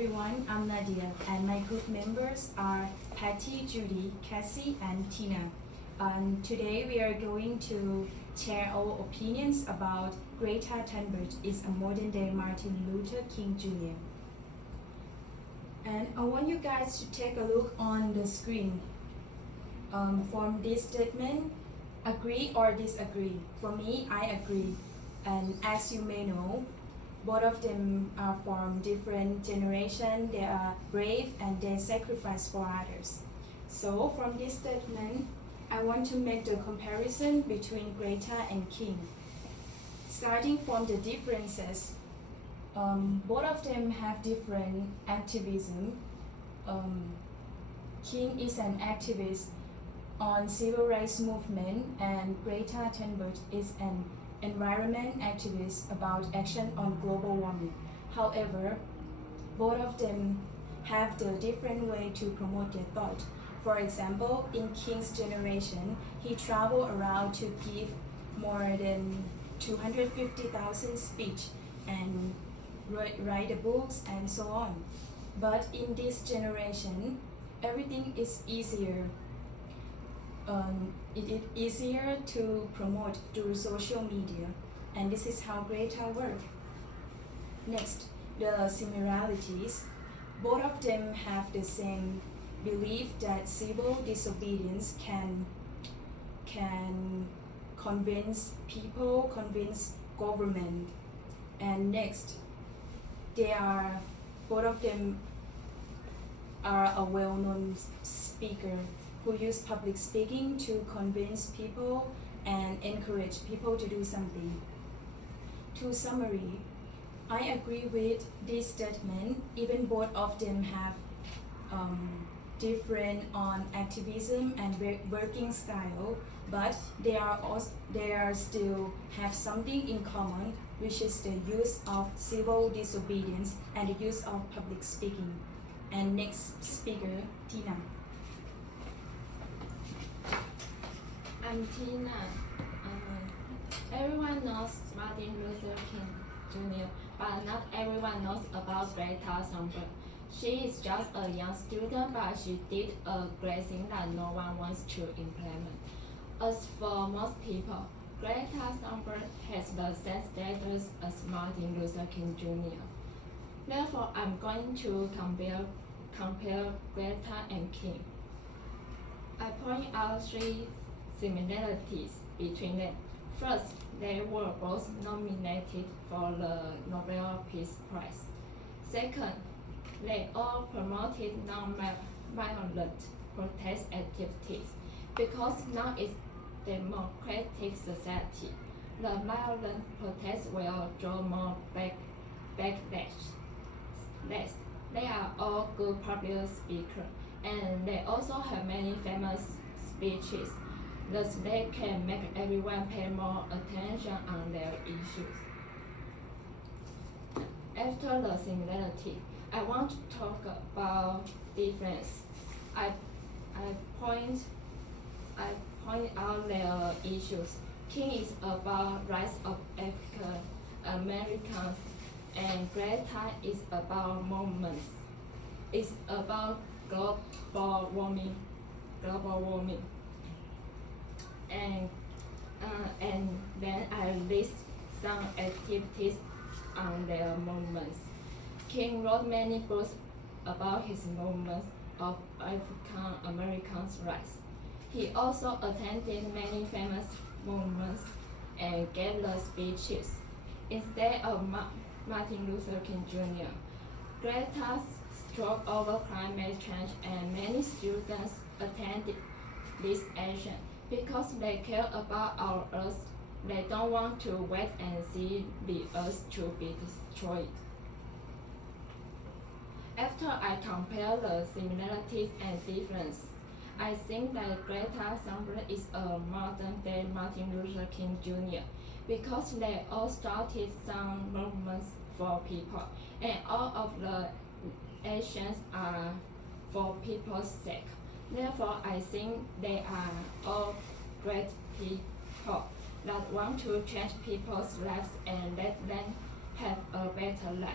everyone, I'm Nadia, and my group members are Patty, Judy, Cassie, and Tina. Today we are going to share our opinions about Greta Thunberg is a modern-day Martin Luther King Jr. And I want you guys to take a look on the screen. From this statement, agree or disagree? For me, I agree. And as you may know, both of them are from different generations. They are brave and they sacrifice for others. So from this statement, I want to make the comparison between Greta and King. Starting from the differences, both of them have different activism. King is an activist on civil rights movement, and Greta Thunberg is an environment activist about action on global warming. However, both of them have the different way to promote their thought. For example, in King's generation, he traveled around to give more than 250,000 speech and write books and so on. But in this generation, everything is easier. It is easier to promote through social media, and this is how Greta works. Next, the similarities. Both of them have the same belief that civil disobedience can convince people, convince government. And next, both of them are a well-known speaker who use public speaking to convince people and encourage people to do something. To summary, I agree with this statement. Even both of them have different on activism and working style, but they are still have something in common, which is the use of civil disobedience and the use of public speaking. And next speaker, Tina. I'm Tina. Everyone knows Martin Luther King Jr., but not everyone knows about Greta Thunberg. She is just a young student, but she did a great thing that no one wants to implement. As for most people, Greta Thunberg has the same status as Martin Luther King Jr. Therefore, I'm going to compare Greta and King. I point out three similarities between them. First, they were both nominated for the Nobel Peace Prize. Second, they all promoted non-violent protest activities because now it's democratic society. The violent protests will draw more backlash. Next, they are all good public speakers, and they also have many famous speeches. Thus, they can make everyone pay more attention on their issues. After the similarity, I want to talk about difference. I point out their issues. King is about rights of African Americans, and Greta is about movements. It's about global warming. And then I list some activities on their movements. King wrote many books about his movements of African Americans' rights. He also attended many famous movements and gave the speeches. Instead of Martin Luther King Jr., Greta spoke over climate change, and many students attended this action because they care about our Earth. They don't want to wait and see the Earth to be destroyed. After I compare the similarities and differences, I think that Greta Thunberg is a modern-day Martin Luther King Jr. because they all started some movements for people, and all of the actions are for people's sake. Therefore, I think they are all great people that want to change people's lives and let them have a better life.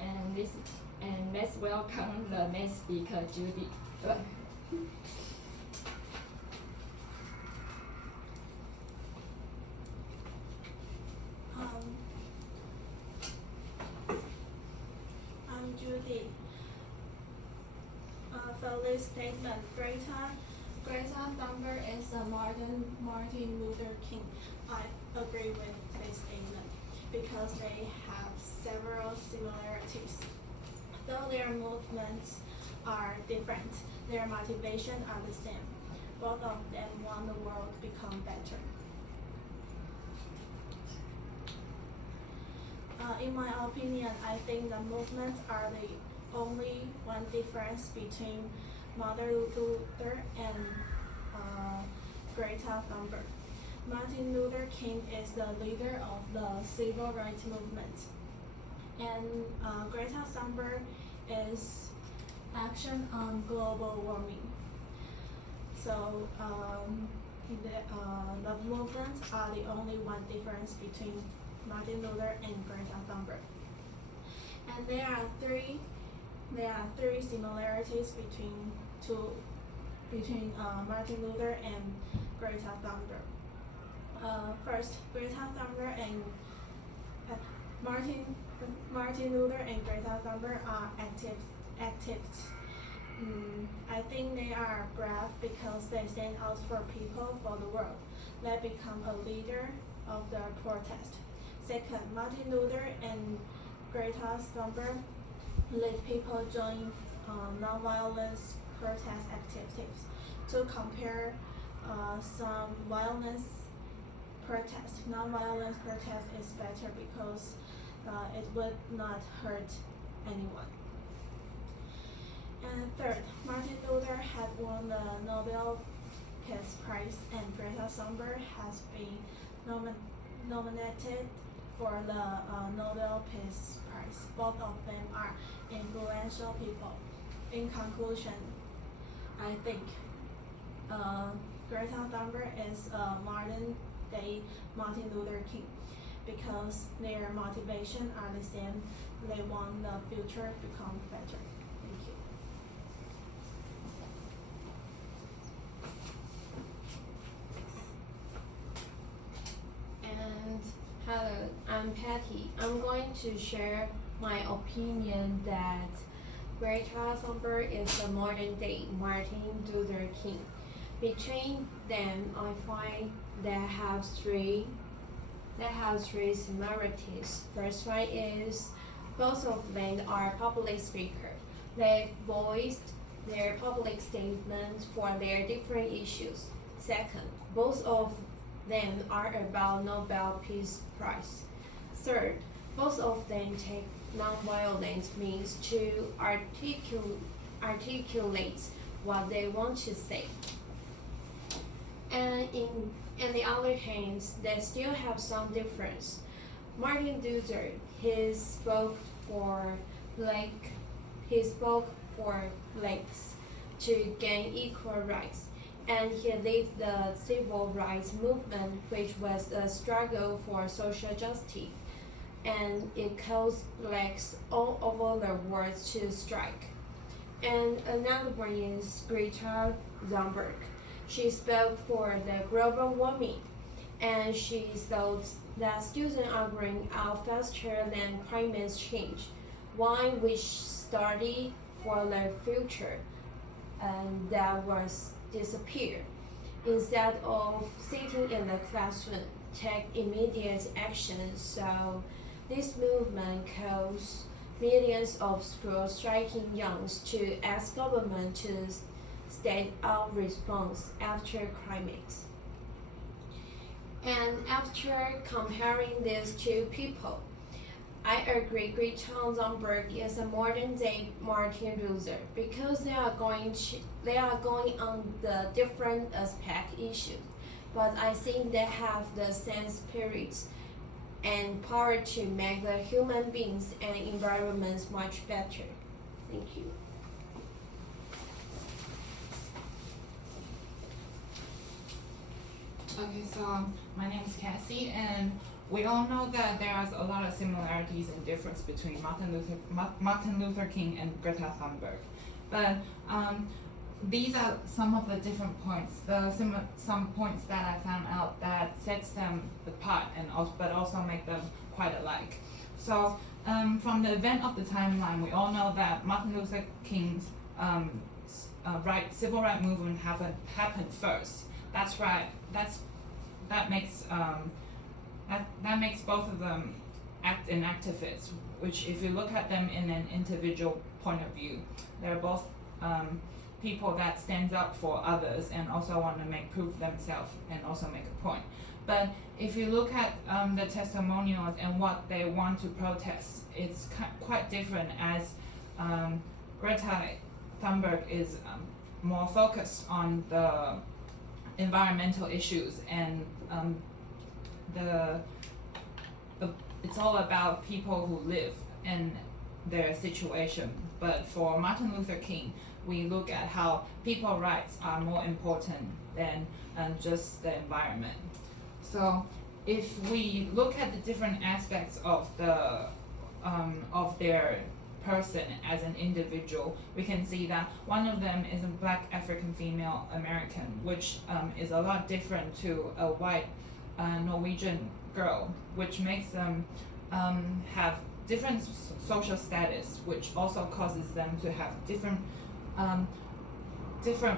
And and let's welcome the next speaker, Judy. 对。I'm Judy. For this statement, Greta Thunberg is a modern Martin Luther King. I agree with this statement because they have several similarities. Though their movements are different, their motivation are the same. Both of them want the world to become better. In my opinion, I think the movements are the only one difference between Martin Luther and Greta Thunberg. Martin Luther King is the leader of the civil rights movement, and Greta Thunberg is action on global warming. So the movements are the only one difference between Martin Luther and Greta Thunberg. And there are three similarities between Martin Luther and Greta Thunberg. First, Greta Thunberg and Martin Luther and Greta Thunberg are activists. I think they are brave because they stand out for people, for the world. They become a leader of the protest. Second, Martin Luther and Greta Thunberg let people join nonviolence protest activities. To compare some violence protest, nonviolence protest is better because it would not hurt anyone. And third, Martin Luther had won the Nobel Peace Prize, and Greta Thunberg has been nominated for the Nobel Peace Prize. Both of them are influential people. In conclusion, I think Greta Thunberg is a modern-day Martin Luther King because their motivation are the same. They want the future to become better. Thank you. And hello, I'm Patty. I'm going to share my opinion that Greta Thunberg is the modern day Martin Luther King. Between them, I find they have three similarities. First one is both of them are public speakers. They voiced their public statements for their different issues. Second, both of them are about Nobel Peace Prize. Third, both of them take nonviolent means to articulate what they want to say. And on the other hand, they still have some difference. Martin Luther, he spoke for blacks to gain equal rights, and he led the civil rights movement, which was a struggle for social justice, and it caused blacks all over the world to strike. And another one is Greta Thunberg. She spoke for the global warming, and she thought that students are growing out faster than climate change. One which study for the future, and that was disappear. Instead of sitting in the classroom, take immediate action. So this movement caused millions of schools striking youngs to ask government to state out response after climate. And after comparing these two people, I agree Greta Thunberg is a modern day Martin Luther because they are going on the different aspect issues, but I think they have the same spirit and power to make the human beings and environments much better. Thank you. Okay, so my name is Cassie, and we all know that there is a lot of similarities and difference between Martin Luther King and Greta Thunberg, but these are some of the different points, some points that I found out that sets them apart but also make them quite alike. So from the event of the timeline, we all know that Martin Luther King's civil rights movement happened first. That's right. That makes both of them activists. Which, if you look at them in an individual point of view, they're both people that stands up for others and also want to prove themselves and also make a point. But if you look at the testimonials and what they want to protest, it's quite different, as Greta Thunberg is more focused on the environmental issues, and it's all about people who live in their situation. But for Martin Luther King, we look at how people's rights are more important than just the environment. So if we look at the different aspects of their person as an individual, we can see that one of them is a Black African female American, which is a lot different to a white Norwegian girl, which makes them have different social status, which also causes them to have different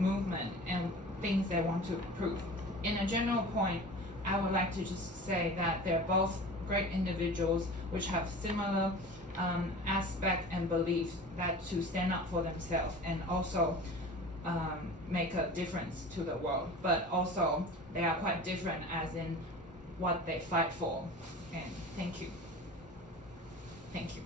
movement and things they want to prove. In a general point, I would like to just say that they're both great individuals which have similar aspect and belief that to stand up for themselves and also make a difference to the world. But also they are quite different as in what they fight for. And thank you. Thank you.